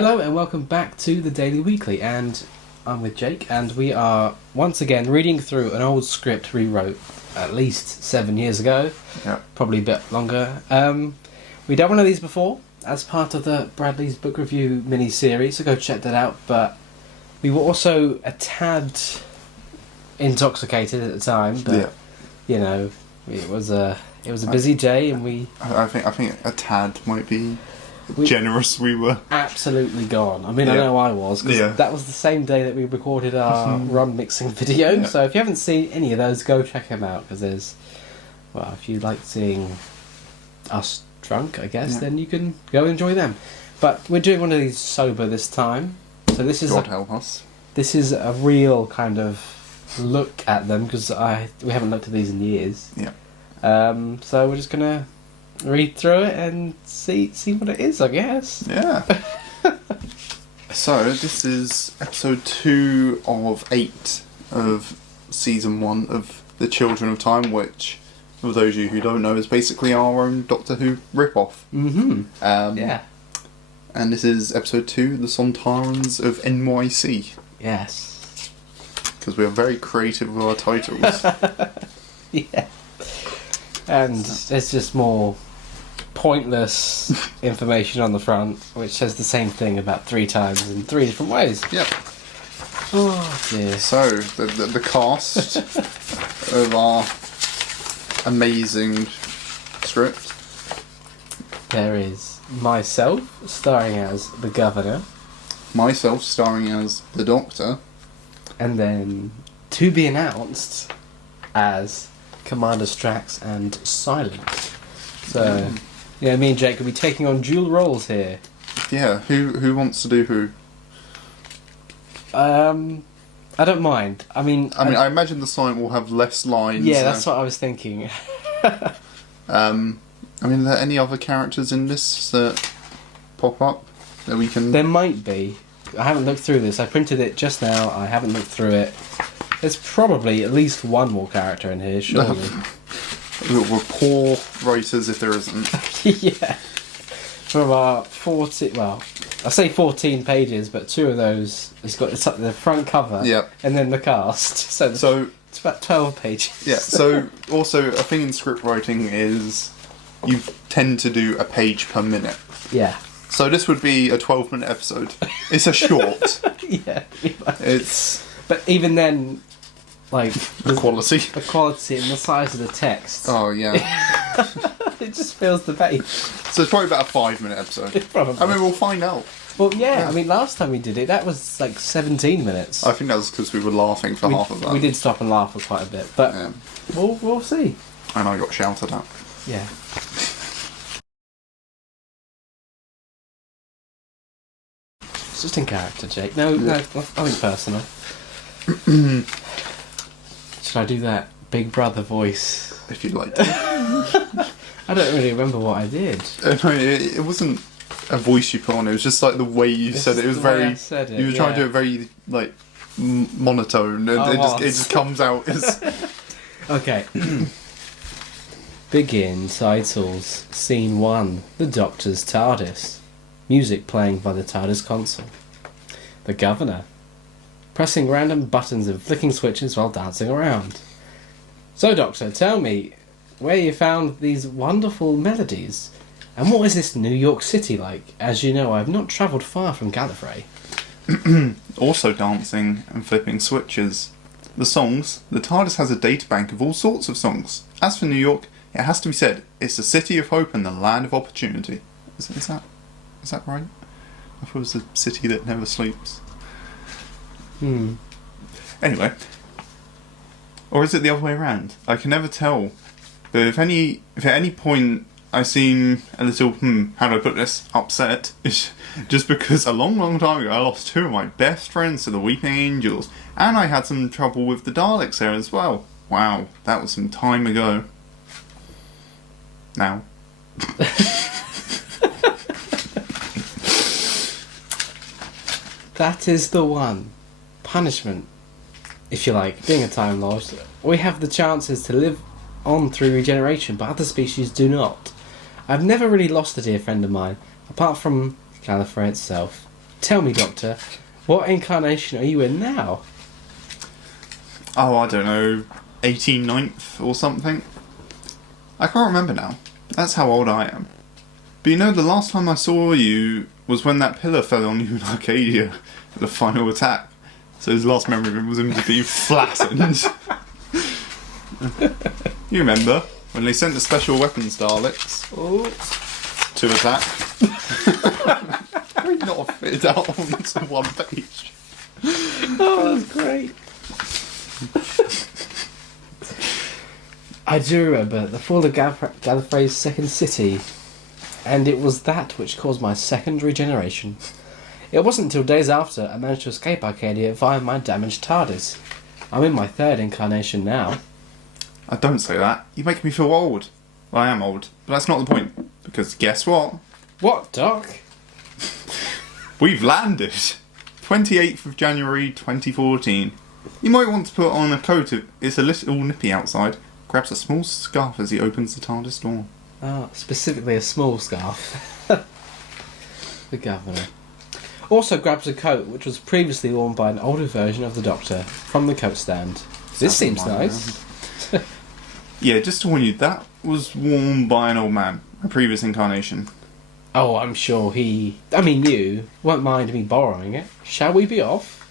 Hello and welcome back to the Daily Weekly, and I'm with Jake, and we are once again reading through an old script we wrote at least 7 years ago, probably a bit longer. We've done one of these before as part of the Bradley's Book Review mini-series, so go check that out, but we were also a tad intoxicated at the time, but you know, it was a busy day, and I think a tad might be generous. We were absolutely gone. I mean, I know I was, because that was the same day that we recorded our run mixing video. So if you haven't seen any of those, go check them out, because there's, well, if you like seeing us drunk, I guess, then you can go enjoy them. But we're doing one of these sober this time, so this is God help us. This is a real kind of look at them, because we haven't looked at these in years. So we're just gonna read through it and see what it is, I guess. Yeah. So this is episode 2 of 8 of season 1 of The Children of Time, which, for those of you who don't know, is basically our own Doctor Who rip-off. Yeah. And this is episode 2, The Sontarans of NYC. Yes. Because we are very creative with our titles. Yeah. And there's just more pointless information on the front, which says the same thing about 3 times in 3 different ways. Yep. Oh dear. So, the cast of our amazing script. There is myself, starring as the Governor. Myself, starring as the Doctor. And then, to be announced, as Commander Strax and Silence. So, yeah, me and Jake will be taking on dual roles here. Yeah, who wants to do who? I don't mind. I mean, I imagine the Silent will have less lines. Yeah, that's what I was thinking. Are there any other characters in this that pop up that we can... There might be. I haven't looked through this. I printed it just now. I haven't looked through it. There's probably at least one more character in here, surely. We're poor writers if there isn't. Yeah. From our 14... Well, I say 14 pages, but 2 of those... It's got the front cover and then the cast. So it's about 12 pages. Yeah, so also a thing in script writing is you tend to do a page per minute. Yeah. So this would be a 12-minute episode. It's a short. Yeah. It's... But even then, like... The quality. The quality and the size of the text. Oh, yeah. It just fills the page. So it's probably about a 5-minute episode. Probably. We'll find out. Well, yeah, last time we did it, that was like 17 minutes. I think that was because we were laughing for half of that. We did stop and laugh for quite a bit, but we'll see. And I got shouted at. Yeah. It's just in character, Jake. No, nothing personal. Should I do that Big Brother voice? If you'd like to. I don't really remember what I did. It wasn't a voice you put on, it was just like the way you said it. It was very... You were trying to do it very, like, monotone, and it just comes out as... Okay. Begin titles. Scene 1. The Doctor's TARDIS. Music playing by the TARDIS console. The Governor. Pressing random buttons and flicking switches while dancing around. So, Doctor, tell me where you found these wonderful melodies. And what is this New York City like? As you know, I have not travelled far from Gallifrey. Also dancing and flipping switches. The songs. The TARDIS has a databank of all sorts of songs. As for New York, it has to be said, it's the city of hope and the land of opportunity. Is that right? I thought it was the city that never sleeps. Anyway. Or is it the other way around? I can never tell. But if at any point I seem a little, how do I put this, upset, it's just because a long, long time ago I lost 2 of my best friends to the Weeping Angels, and I had some trouble with the Daleks there as well. Wow, that was some time ago. Now. That is the one. Punishment, if you like, being a Time Lord. We have the chances to live on through regeneration, but other species do not. I've never really lost a dear friend of mine, apart from Gallifrey itself. Tell me, Doctor, what incarnation are you in now? Oh, I don't know, 89th or something? I can't remember now. That's how old I am. But you know, the last time I saw you was when that pillar fell on you in Arcadia at the final attack. So his last memory of him was him to be flattened. You remember, when they sent the special weapons Daleks to attack? Why not fit out onto one page? Oh, that's great. I do remember the fall of Gallifrey's second city, and it was that which caused my second regeneration. It wasn't until days after I managed to escape Arcadia via my damaged TARDIS. I'm in my third incarnation now. Don't say that. You make me feel old. Well, I am old, but that's not the point. Because guess what? What, Doc? We've landed! 28th of January 2014. You might want to put on a coat if it's a little nippy outside. Grabs a small scarf as he opens the TARDIS door. Oh, specifically a small scarf. The Governor. Also grabs a coat which was previously worn by an older version of the Doctor from the coat stand. This seems nice. Yeah, just to warn you, that was worn by an old man, a previous incarnation. Oh, I'm sure you won't mind me borrowing it. Shall we be off?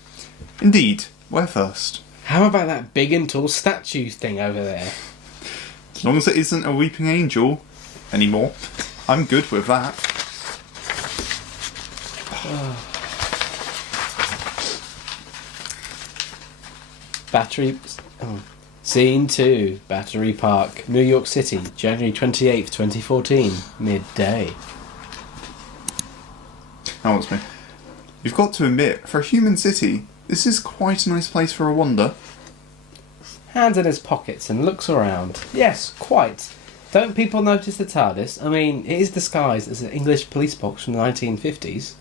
Indeed. Where first? How about that big and tall statue thing over there? As long as it isn't a weeping angel anymore, I'm good with that. Scene 2, Battery Park, New York City, January 28th, 2014, midday. That was me. You've got to admit, for a human city, this is quite a nice place for a wander. Hands in his pockets and looks around. Yes, quite. Don't people notice the TARDIS? I mean, it is disguised as an English police box from the 1950s.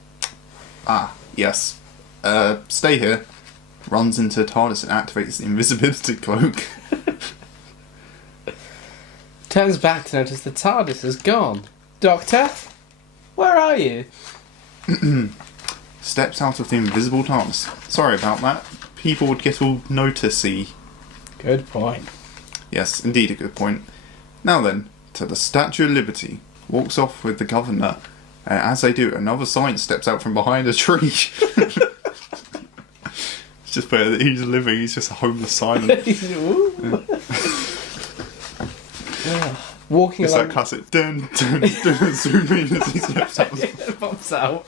Ah, yes. Stay here. Runs into TARDIS and activates the invisibility cloak. Turns back to notice the TARDIS is gone. Doctor? Where are you? Steps out of the invisible TARDIS. Sorry about that. People would get all noticey. Good point. Yes, indeed a good point. Now then, to the Statue of Liberty. Walks off with the Governor. As they do, another sign steps out from behind a tree. It's just where he's living, he's just a homeless silent. Yeah. Walking it's along... that classic dun dun dun zoom in as he steps out. It pops out.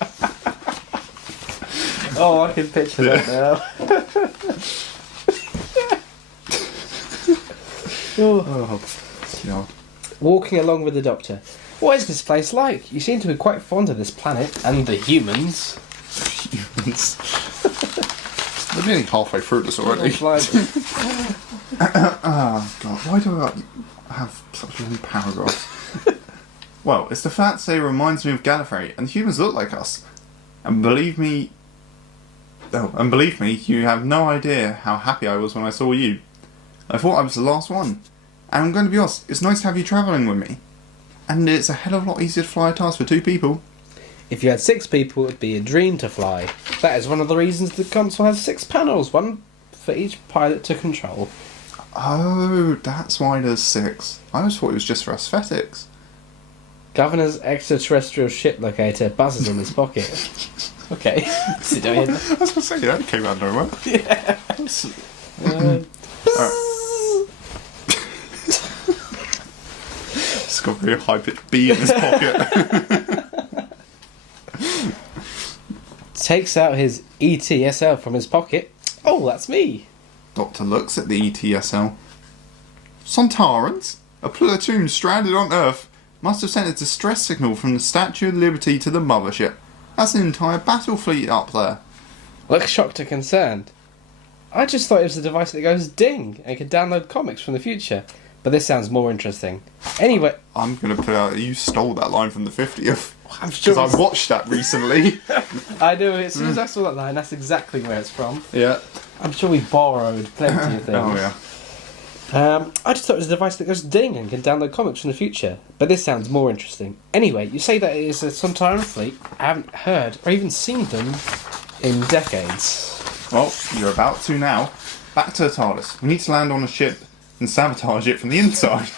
Oh, I can picture that now. Oh, yeah. Walking along with the Doctor. What is this place like? You seem to be quite fond of this planet and the humans. Humans. We're nearly halfway through this already. Oh god, why do I have such long paragraphs? Well, it's the fact that it reminds me of Gallifrey, and humans look like us. And believe me, you have no idea how happy I was when I saw you. I thought I was the last one. And I'm going to be honest, it's nice to have you travelling with me. And it's a hell of a lot easier to fly a TARDIS for 2 people. If you had 6 people, it'd be a dream to fly. That is one of the reasons the console has 6 panels, one for each pilot to control. Oh, that's why there's 6. I always thought it was just for aesthetics. Governor's extraterrestrial ship locator buzzes in his pocket. Okay. What's he doing? I was going to say, that came out of nowhere. Yeah. It's got a very high-pitched bee in his pocket. Takes out his ETSL from his pocket. Oh, that's me. Doctor looks at the ETSL. Sontarans? A platoon stranded on Earth must have sent a distress signal from the Statue of Liberty to the mothership. That's an entire battle fleet up there. Looks shocked and concerned. I just thought it was a device that goes ding and can download comics from the future. But this sounds more interesting. Anyway... I'm going to put out... You stole that line from the 50th. I'm sure... Because I watched that recently. I do. As soon as I saw that line, that's exactly where it's from. Yeah. I'm sure we borrowed plenty of things. Oh, yeah. I just thought it was a device that goes ding and can download comics from the future. But this sounds more interesting. Anyway, you say that it is a Sontaran fleet. I haven't heard or even seen them in decades. Well, you're about to now. Back to the TARDIS. We need to land on a ship and sabotage it from the inside.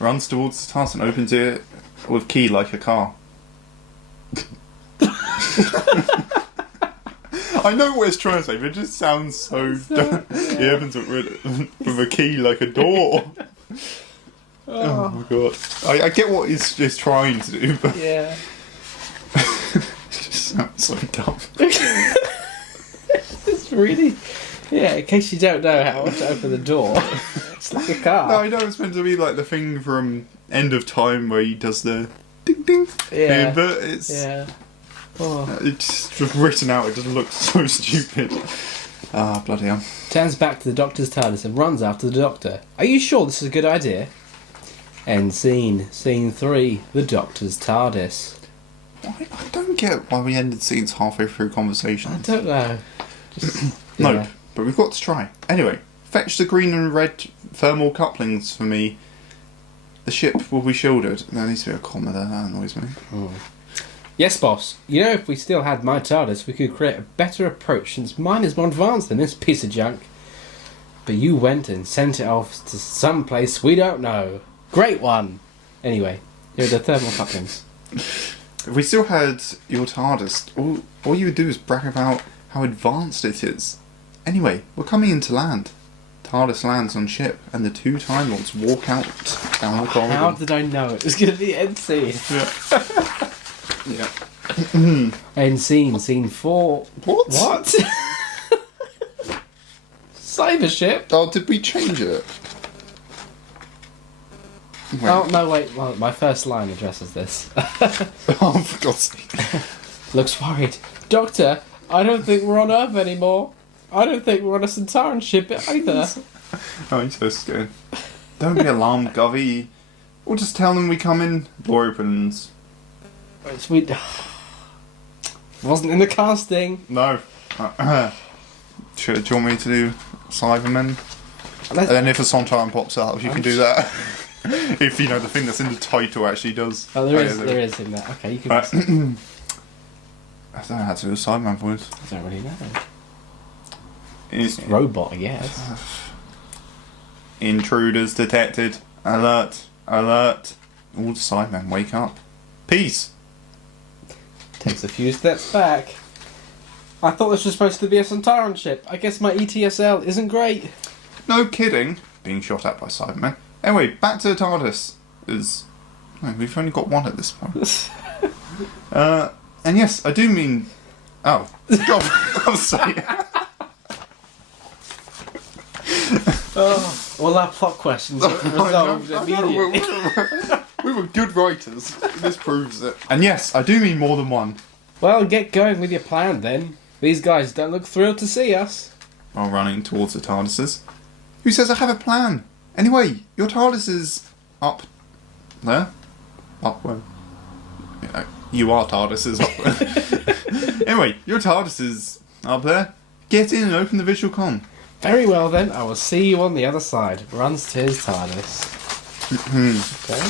Runs towards the TARDIS and opens it with key like a car. I know what it's trying to say, but it just sounds so dumb. He opens it with a key like a door. Oh my god. I get what he's trying to do, but... Yeah. It just sounds so dumb. It's really... Yeah, in case you don't know how to open the door, it's like a car. No, I know it's meant to be like the thing from End of Time where he does the ding ding. Yeah. But it's... Yeah. Oh. It's just written out, it just looks so stupid. Ah, bloody hell. Turns back to the Doctor's TARDIS and runs after the Doctor. Are you sure this is a good idea? End scene. Scene 3. The Doctor's TARDIS. I don't get why we ended scenes halfway through conversation. I don't know. Just, No, but we've got to try. Anyway, fetch the green and red thermal couplings for me. The ship will be shielded. There needs to be a comma there, that annoys me. Oh. Yes, boss. You know, if we still had my TARDIS, we could create a better approach since mine is more advanced than this piece of junk. But you went and sent it off to some place we don't know. Great one! Anyway, here are the thermal couplings. If we still had your TARDIS, all you would do is brag about how advanced it is. Anyway, we're coming into land. TARDIS lands on ship, and the two Time Lords walk out down the corridor. How did I know it was going to be end scene? Yeah. End scene, scene 4. What? Cyber ship? Oh, did we change it? Wait. Oh, no, wait. Well, my first line addresses this. Oh, for God's sake. Looks worried. Doctor, I don't think we're on Earth anymore. I don't think we're on a Sontaran ship either. Oh, he's so scared. Don't be alarmed, Govey. We'll just tell them we come in. Door opens. We wasn't in the casting. No. Do you want me to do Cybermen? And then if a Sontaran pops up, you can do that. If you know the thing that's in the title actually does. Oh, there is in there. Okay, you can. I don't know how to do a Cyberman voice. I don't really know. It's robot, I guess. Intruders detected. Alert. Alert. All the Cybermen wake up. Peace. Takes a few steps back. I thought this was supposed to be a Sontaran ship. I guess my ETSL isn't great. No kidding. Being shot at by Cybermen. Anyway, back to the TARDIS. No, we've only got one at this point. And yes, I do mean... Oh. God, I'm sorry. All our plot questions are resolved immediately. We were good writers. This proves it. And yes, I do mean more than one. Well, get going with your plan then. These guys don't look thrilled to see us. While running towards the TARDISes. Who says I have a plan? Anyway, your TARDIS is up there. Up where? Yeah, you are TARDIS is up there. Anyway, your TARDIS is up there. Get in and open the visual comm. Very well then, I will see you on the other side. Runs to his TARDIS. Okay.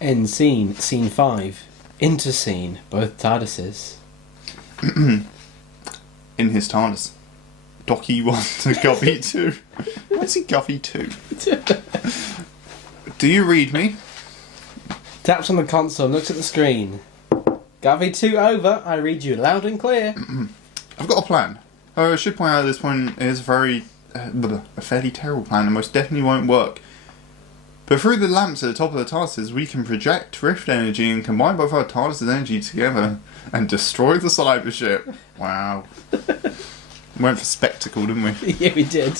End scene, scene 5. Into scene, both TARDISes. In his TARDIS. Docky 1 to Guffy 2. Why is he Guffy 2? Do you read me? Taps on the console, looks at the screen. Gavi 2 over, I read you loud and clear. I've got a plan. I should point out at this point it is a fairly terrible plan and most definitely won't work. But through the lamps at the top of the TARDIS, we can project rift energy and combine both our TARDIS energy together and destroy the cyber ship. Wow. We went for spectacle, didn't we? Yeah, we did.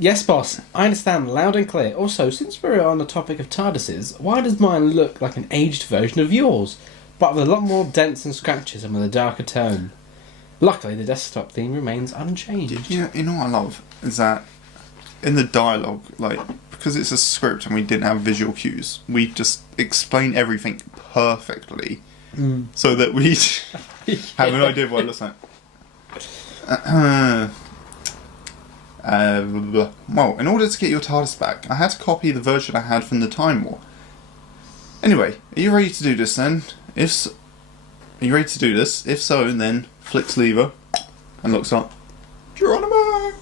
Yes, boss. I understand loud and clear. Also, since we're on the topic of TARDISes, why does mine look like an aged version of yours, but with a lot more dents and scratches and with a darker tone? Luckily, the desktop theme remains unchanged. You know what I love? Is that in the dialogue, like, because it's a script and we didn't have visual cues, we just explain everything perfectly so that we have an idea of what it looks like. Well, in order to get your TARDIS back, I had to copy the version I had from the Time War. Anyway, are you ready to do this then? Are you ready to do this? If so, then flicks lever and looks up. Geronimo!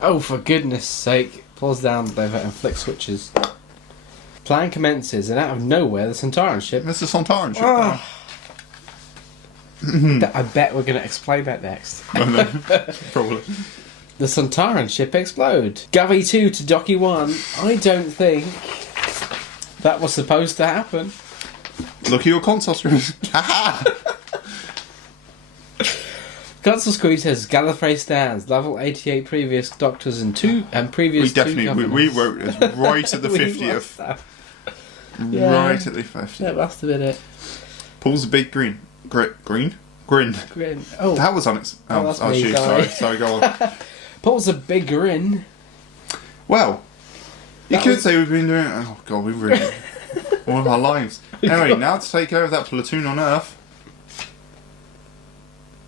Oh, for goodness sake. Pulls down the lever and flicks switches. Plan commences, and out of nowhere, the Sontaran ship... Mr. Sontaran ship. I bet we're going to explain that next. Oh, no. Probably. The Sontaran ship explode. Govey 2 to Docky 1. I don't think that was supposed to happen. Look at your console screen. Console screen says Gallifrey stands. Level 88 previous doctors and previous we wrote this right at the 50th. Right at the 50th. That must have been it. Pulls a big grin. Grin. Oh, That was unexpected. that's me, Sorry, go on. pulls a big grin. Well, you could say we've been doing... Oh, God, we've really... all of our lives. Anyway, now to take over that platoon on Earth.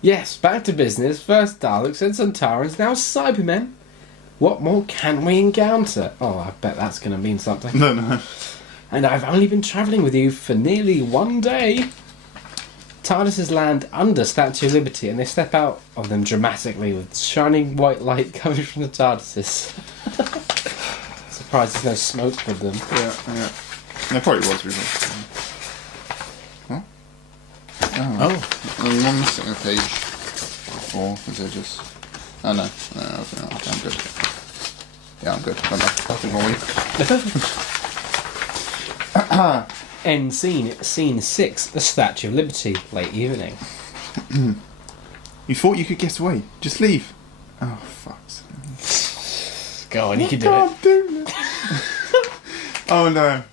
Yes, back to business. First Daleks and Sontarans, now Cybermen. What more can we encounter? Oh, I bet that's going to mean something. No. And I've only been travelling with you for nearly 1 day. TARDISes land under Statue of Liberty and they step out of them dramatically with shining white light coming from the TARDISes. Surprised there's no smoke with them. Yeah. There probably was before. What? Oh. One missing a page. Or is it just... Oh, no. Okay, I'm good. Yeah, I'm good. Nothing wrong with End scene, scene 6, the Statue of Liberty, late evening. You thought you could get away. Just leave. Oh, fuck. Go on, you can do it. Do it. Oh no.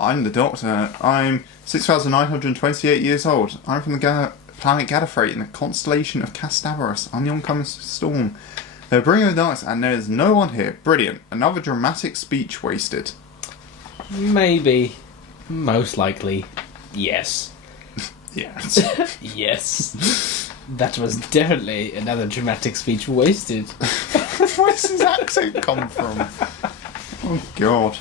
I'm the Doctor. I'm 6,928 years old. I'm from the planet Gallifrey in the constellation of Castaverus. I'm the oncoming storm. They're bringing the darks and there's no one here. Brilliant. Another dramatic speech wasted. Maybe. Most likely. Yes. Yes. Yes. That was definitely another dramatic speech wasted. Where's his accent come from? Oh God.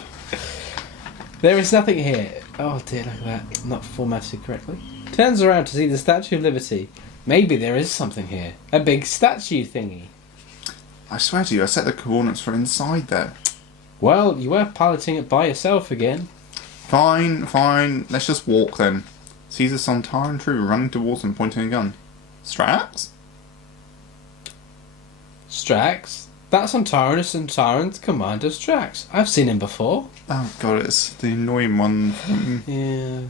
There is nothing here. Oh dear, look at that. Not formatted correctly. Turns around to see the Statue of Liberty. Maybe there is something here. A big statue thingy. I swear to you, I set the coordinates for inside there. Well, you were piloting it by yourself again. Fine. Let's just walk then. Sees a Sontaran trooper running towards him, pointing a gun. Strax? Strax? That's Sontaran's Commander Strax. I've seen him before. Oh God, it's the annoying one. Yeah.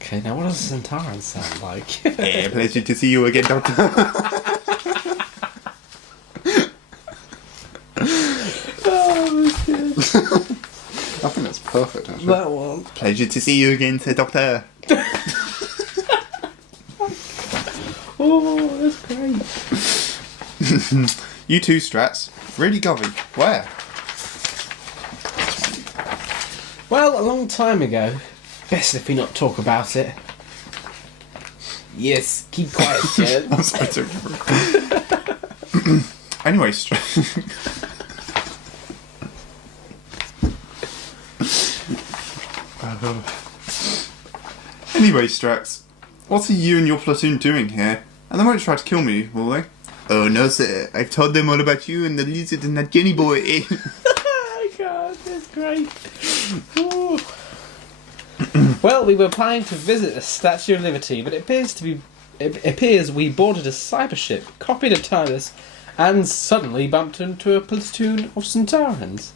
Okay, now what does Sontaran sound like? Yeah, pleasure to see you again, Doctor. Oh, shit. I think that's perfect, actually. That one. Pleasure to see you again, Sir Doctor. Oh, that's great. You too, Strats. Really govy. Where? Well, a long time ago. Best if we not talk about it. Yes, keep quiet, kid. I'm sorry to Anyway, Strats. Anyway, Strax, what are you and your platoon doing here? And they won't try to kill me, will they? Oh no, sir. I've told them all about you and the lizard and that Jenny boy. Oh God, that's great. Well, we were planning to visit the Statue of Liberty, but it appears we boarded a cyber ship, copied a TARDIS, and suddenly bumped into a platoon of Sontarans.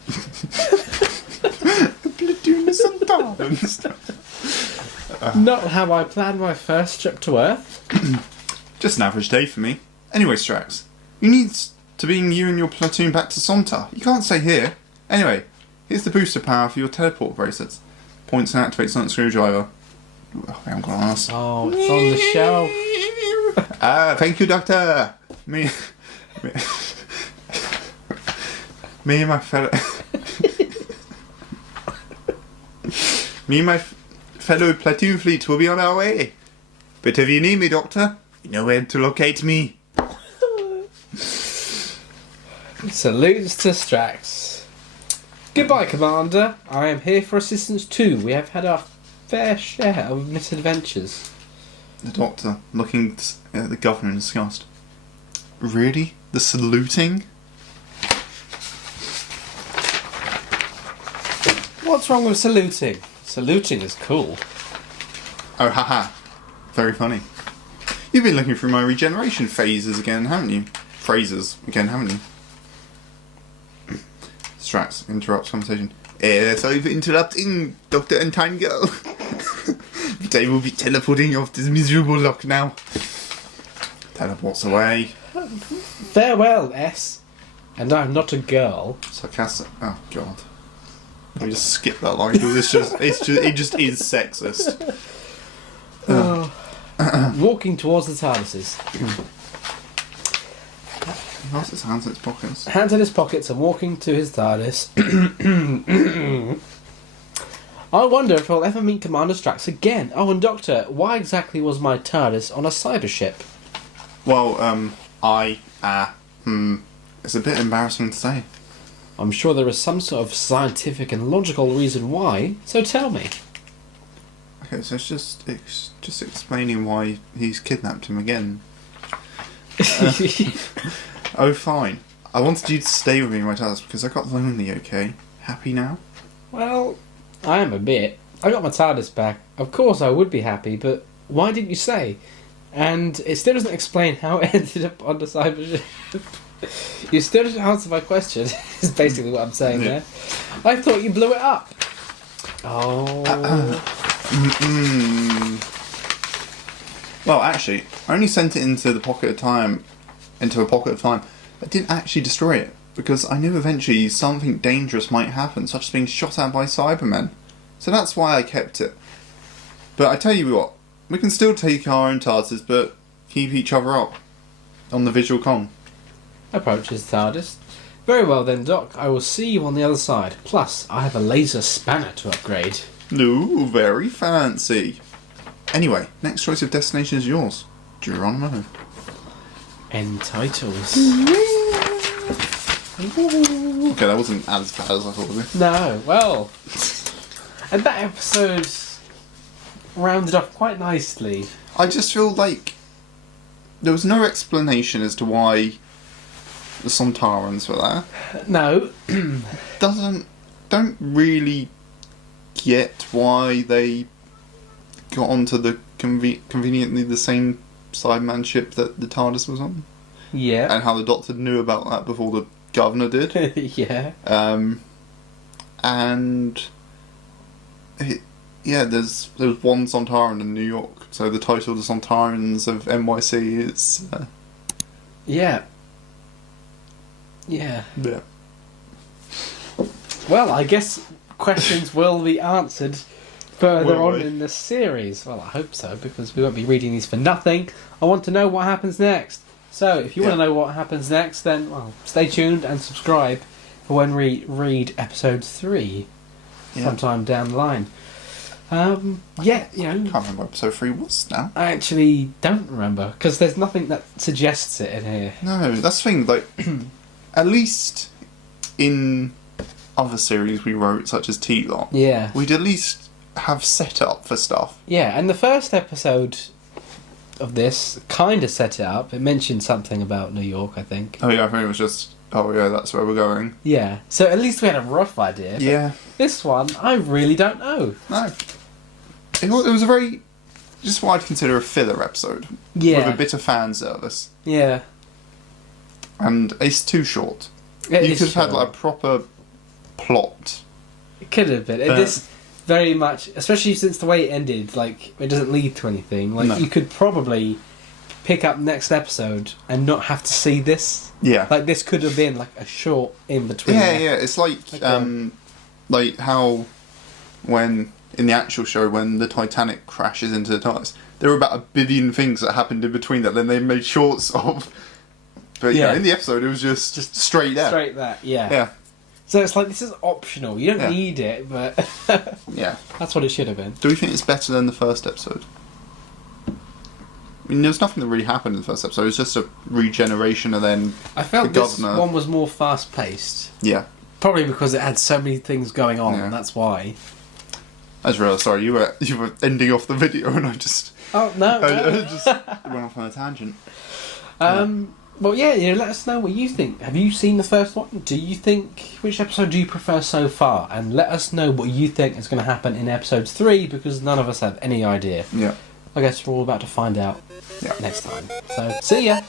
A platoon of Sontarans. Not how I planned my first trip to Earth. Just an average day for me. Anyway, Strax, you need to bring you and your platoon back to Sontar. You can't stay here. Anyway, here's the booster power for your teleport bracelets. Points and activates on the screwdriver. Ooh, I haven't got an ass. Oh, it's on the shelf. Thank you, Doctor. Me and my fellow... Me and my fellow platoon fleet will be on our way. But if you need me, Doctor, you know where to locate me. Salutes to Strax. Goodbye, Commander. I am here for assistance too. We have had our fair share of misadventures. The Doctor, looking at the Governor in disgust. Really? The saluting? What's wrong with saluting? Saluting is cool. Oh, haha. Very funny. You've been looking through my regeneration phases again, haven't you? Phrases again, haven't you? Strax interrupts conversation. Sorry for interrupting, Doctor and Time Girl. But I will be teleporting off this miserable lock now. Teleports away. Farewell, S. And I'm not a girl. Sarcastic. Oh god. Let me just skip that line because it just is sexist. Walking towards the TARDISes. He has his hands in his pockets. Hands in his pockets and walking to his TARDIS. I wonder if I'll ever meet Commander Strax again. Oh, and Doctor, why exactly was my TARDIS on a cyber ship? Well, it's a bit embarrassing to say. I'm sure there is some sort of scientific and logical reason why, so tell me. Okay, so it's just explaining why he's kidnapped him again. Oh, fine. I wanted you to stay with me in my TARDIS because I got lonely, okay? Happy now? Well, I am a bit. I got my TARDIS back. Of course I would be happy, but why didn't you say? And it still doesn't explain how it ended up on the cyber ship. You still didn't answer my question, is basically what I'm saying there. I thought you blew it up. Oh. Well, actually, I only sent it into a pocket of time. I didn't actually destroy it, because I knew eventually something dangerous might happen, such as being shot at by Cybermen. So that's why I kept it. But I tell you what, we can still take our own TARDISes, but keep each other up on the visual comm. Approaches TARDIS. Very well then, Doc. I will see you on the other side. Plus, I have a laser spanner to upgrade. Ooh, very fancy. Anyway, next choice of destination is yours. Geronimo. End titles. Okay, that wasn't as bad as I thought it would be. No, well. And that episode rounded off quite nicely. I just feel like there was no explanation as to why the Sontarans were there. No. Don't really get why they got onto the conveniently the same Cyberman ship that the TARDIS was on. Yeah. And how the Doctor knew about that before the Governor did. Yeah. There's one Sontaran in New York, so the title of the Sontarans of NYC is... Yeah. Well, I guess questions will be answered further on in the series. Well, I hope so, because we won't be reading these for nothing. I want to know what happens next. So, if you want to know what happens next, then, well, stay tuned and subscribe for when we read episode 3 sometime down the line. I can't remember what episode 3 was now. I actually don't remember, because there's nothing that suggests it in here. No, that's the thing, like, at least in other series we wrote, such as T-Lot, we'd at least have set up for stuff. Yeah, and the first episode of this kind of set it up. It mentioned something about New York, I think. Oh yeah, I think it was just, that's where we're going. Yeah, so at least we had a rough idea. Yeah. This one, I really don't know. No. It was a very, just what I'd consider a filler episode. Yeah. With a bit of fan service. Yeah. And it's too short. You could have had like a proper plot. It could have been. This very much, especially since the way it ended, like, it doesn't lead to anything. Like, you could probably pick up next episode and not have to see this. Yeah. Like, this could have been, like, a short in-between. Yeah. It's like, like how when, in the actual show, when the Titanic crashes into the TARDIS, there were about 1 billion things that happened in between that then they made shorts of. But, in the episode, it was just straight there. Straight there, yeah. Yeah. So it's like, this is optional. You don't need it, but yeah, that's what it should have been. Do we think it's better than the first episode? mean, there's nothing that really happened in the first episode. It was just a regeneration, and then I felt the this governor. one was more fast-paced. Yeah. Probably because it had so many things going on, Yeah. that's why. I was real sorry. You were ending off the video, and I just Oh, no. I just went off on a tangent. Well, yeah, let us know what you think. Have you seen the first one? Which episode do you prefer so far? And let us know what you think is going to happen in episode 3, because none of us have any idea. Yeah. I guess we're all about to find out Yeah. next time. So, see ya!